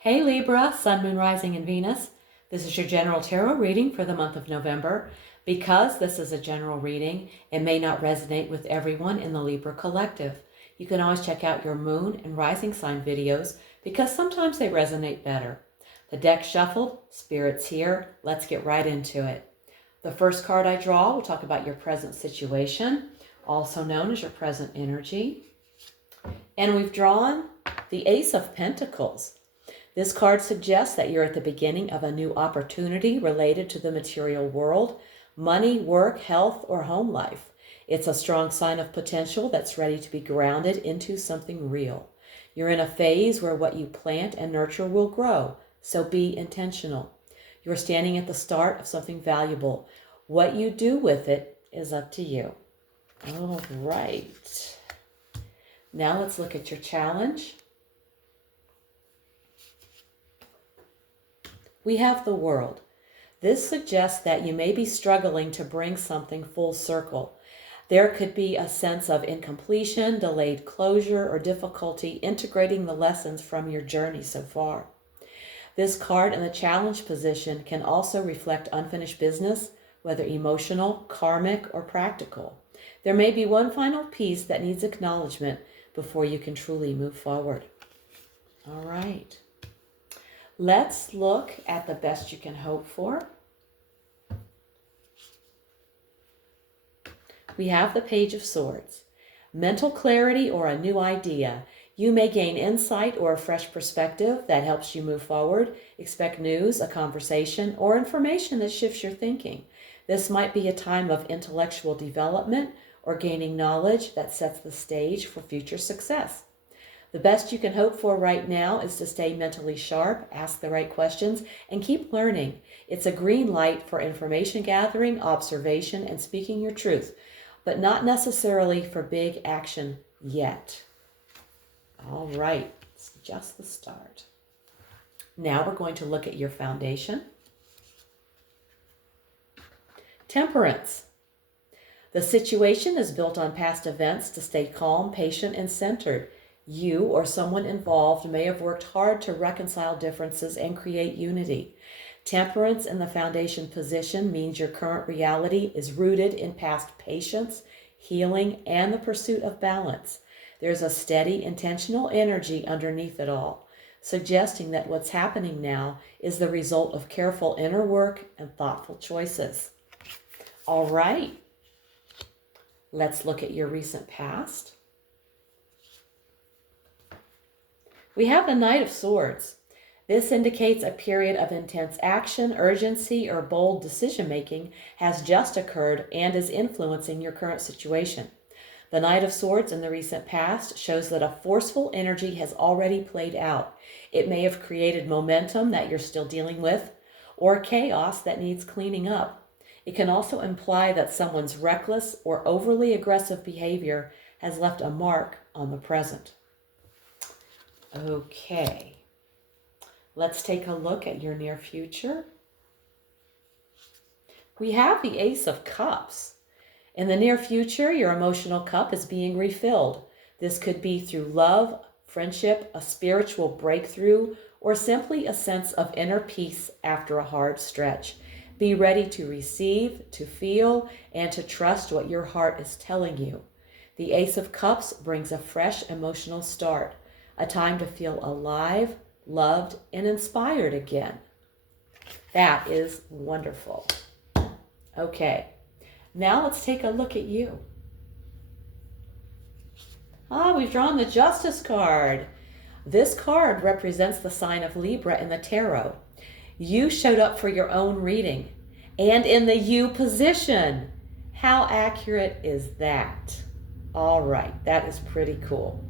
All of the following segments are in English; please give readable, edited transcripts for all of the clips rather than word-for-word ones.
Hey Libra, Sun, Moon, Rising, and Venus. This is your general tarot reading for the month of November. Because this is a general reading, it may not resonate with everyone in the Libra collective. You can always check out your moon and rising sign videos because sometimes they resonate better. The deck shuffled, spirit's here. Let's get right into it. The first card I draw will talk about your present situation, also known as your present energy. And we've drawn the Ace of Pentacles. This card suggests that you're at the beginning of a new opportunity related to the material world, money, work, health, or home life. It's a strong sign of potential that's ready to be grounded into something real. You're in a phase where what you plant and nurture will grow, so be intentional. You're standing at the start of something valuable. What you do with it is up to you. All right. Now let's look at your challenge. We have the World. This suggests that you may be struggling to bring something full circle. There could be a sense of incompletion, delayed closure, or difficulty integrating the lessons from your journey so far. This card in the challenge position can also reflect unfinished business, whether emotional, karmic, or practical. There may be one final piece that needs acknowledgement before you can truly move forward. All right. Let's look at the best you can hope for. We have the Page of Swords. Mental clarity or a new idea. You may gain insight or a fresh perspective that helps you move forward. Expect news, a conversation, or information that shifts your thinking. This might be a time of intellectual development or gaining knowledge that sets the stage for future success. The best you can hope for right now is to stay mentally sharp, ask the right questions, and keep learning. It's a green light for information gathering, observation, and speaking your truth, but not necessarily for big action yet. All right, it's just the start. Now we're going to look at your foundation. Temperance. The situation is built on past events to stay calm, patient, and centered. You or someone involved may have worked hard to reconcile differences and create unity. Temperance in the foundation position means your current reality is rooted in past patience, healing, and the pursuit of balance. There's a steady, intentional energy underneath it all, suggesting that what's happening now is the result of careful inner work and thoughtful choices. All right, let's look at your recent past. We have the Knight of Swords. This indicates a period of intense action, urgency, or bold decision-making has just occurred and is influencing your current situation. The Knight of Swords in the recent past shows that a forceful energy has already played out. It may have created momentum that you're still dealing with, or chaos that needs cleaning up. It can also imply that someone's reckless or overly aggressive behavior has left a mark on the present. Okay, let's take a look at your near future. We have the Ace of Cups. In the near future, your emotional cup is being refilled. This could be through love, friendship, a spiritual breakthrough, or simply a sense of inner peace after a hard stretch. Be ready to receive, to feel, and to trust what your heart is telling you. The Ace of Cups brings a fresh emotional start. A time to feel alive, loved, and inspired again. That is wonderful. Okay, now let's take a look at you. We've drawn the Justice card. This card represents the sign of Libra in the tarot. You showed up for your own reading and in the you position. How accurate is that? All right, that is pretty cool.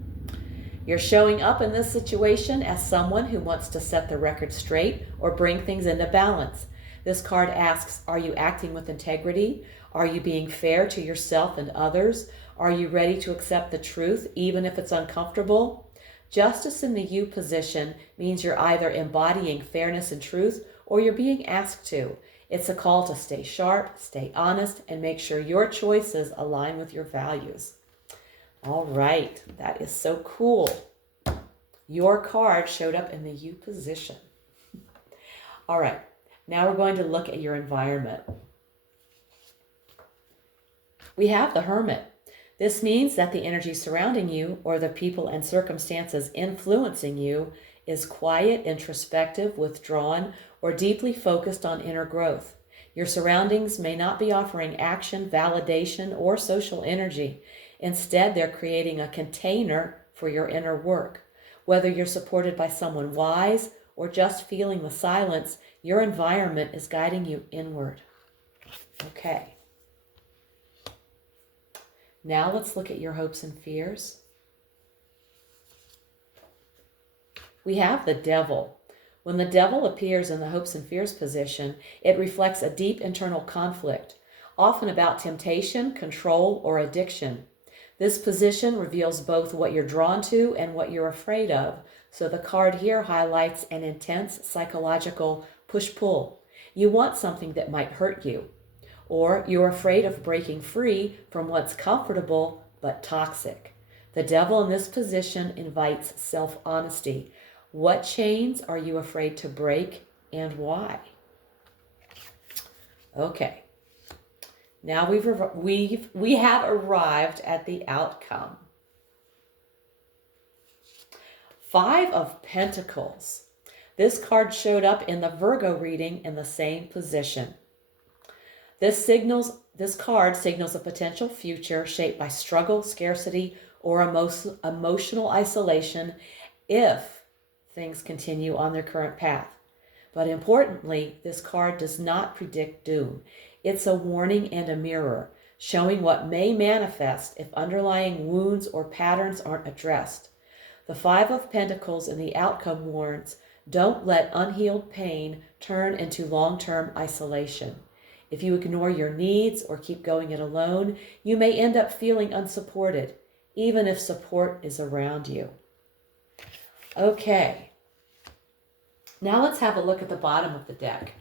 You're showing up in this situation as someone who wants to set the record straight or bring things into balance. This card asks, are you acting with integrity? Are you being fair to yourself and others? Are you ready to accept the truth, even if it's uncomfortable? Justice in the you position means you're either embodying fairness and truth or you're being asked to. It's a call to stay sharp, stay honest, and make sure your choices align with your values. All right, that is so cool. Your card showed up in the U position. All right, now we're going to look at your environment. We have the Hermit. This means that the energy surrounding you, or the people and circumstances influencing you, is quiet, introspective, withdrawn, or deeply focused on inner growth. Your surroundings may not be offering action, validation, or social energy. Instead, they're creating a container for your inner work. Whether you're supported by someone wise or just feeling the silence, your environment is guiding you inward. Okay. Now let's look at your hopes and fears. We have the Devil. When the Devil appears in the hopes and fears position, it reflects a deep internal conflict, often about temptation, control, or addiction. This position reveals both what you're drawn to and what you're afraid of, so the card here highlights an intense psychological push-pull. You want something that might hurt you, or you're afraid of breaking free from what's comfortable but toxic. The Devil in this position invites self-honesty. What chains are you afraid to break and why? Okay. Now we have arrived at the outcome. 5 of Pentacles. This card showed up in the Virgo reading in the same position. This card signals a potential future shaped by struggle, scarcity, or emotional isolation if things continue on their current path. But importantly, this card does not predict doom. It's a warning and a mirror, showing what may manifest if underlying wounds or patterns aren't addressed. The 5 of Pentacles in the outcome warns, don't let unhealed pain turn into long-term isolation. If you ignore your needs or keep going it alone, you may end up feeling unsupported, even if support is around you. Okay. Now let's have a look at the bottom of the deck.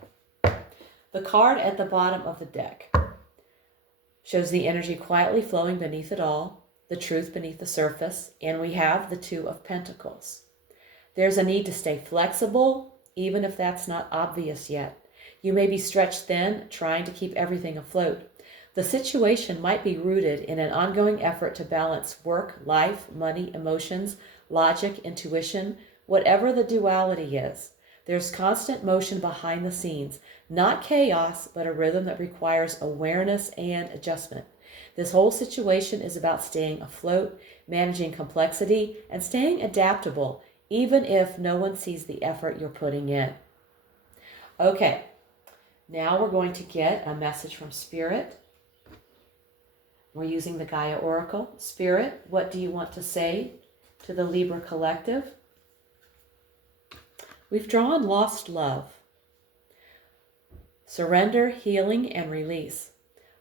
The card at the bottom of the deck shows the energy quietly flowing beneath it all, the truth beneath the surface, and we have the 2 of Pentacles. There's a need to stay flexible, even if that's not obvious yet. You may be stretched thin, trying to keep everything afloat. The situation might be rooted in an ongoing effort to balance work, life, money, emotions, logic, intuition, whatever the duality is. There's constant motion behind the scenes, not chaos, but a rhythm that requires awareness and adjustment. This whole situation is about staying afloat, managing complexity, and staying adaptable, even if no one sees the effort you're putting in. Okay, now we're going to get a message from Spirit. We're using the Gaia Oracle. Spirit, what do you want to say to the Libra collective? We've drawn lost love. Surrender, healing, and release.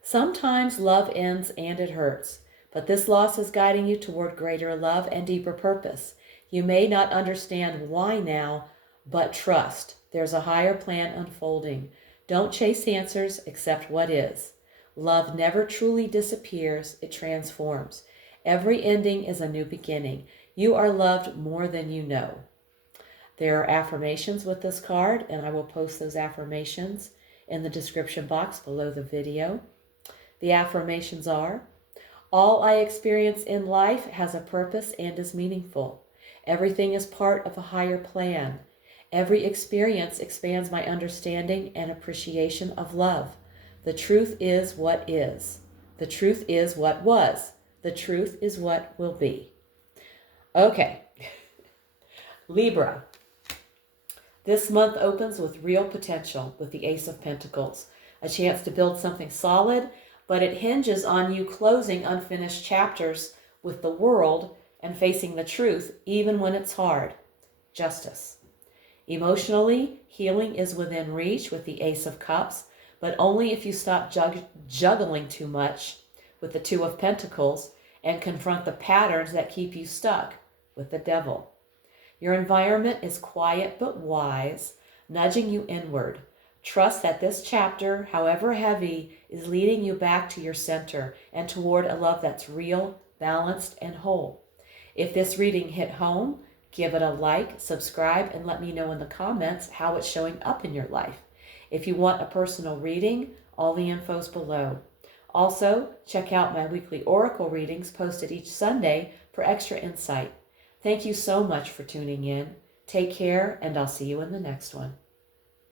Sometimes love ends and it hurts, but this loss is guiding you toward greater love and deeper purpose. You may not understand why now, but trust. There's a higher plan unfolding. Don't chase answers, accept what is. Love never truly disappears, it transforms. Every ending is a new beginning. You are loved more than you know. There are affirmations with this card, and I will post those affirmations in the description box below the video. The affirmations are, all I experience in life has a purpose and is meaningful. Everything is part of a higher plan. Every experience expands my understanding and appreciation of love. The truth is what is. The truth is what was. The truth is what will be. Okay. Libra. This month opens with real potential with the Ace of Pentacles. A chance to build something solid, but it hinges on you closing unfinished chapters with the world and facing the truth even when it's hard. Justice. Emotionally, healing is within reach with the Ace of Cups, but only if you stop juggling too much with the 2 of Pentacles and confront the patterns that keep you stuck with the Devil. Your environment is quiet but wise, nudging you inward. Trust that this chapter, however heavy, is leading you back to your center and toward a love that's real, balanced, and whole. If this reading hit home, Give it a like, subscribe, and let me know in the comments how it's showing up in your life. If you want a personal reading, all the info's below. Also, check out my weekly oracle readings posted each Sunday for extra insight. Thank you so much for tuning in. Take care, and I'll see you in the next one.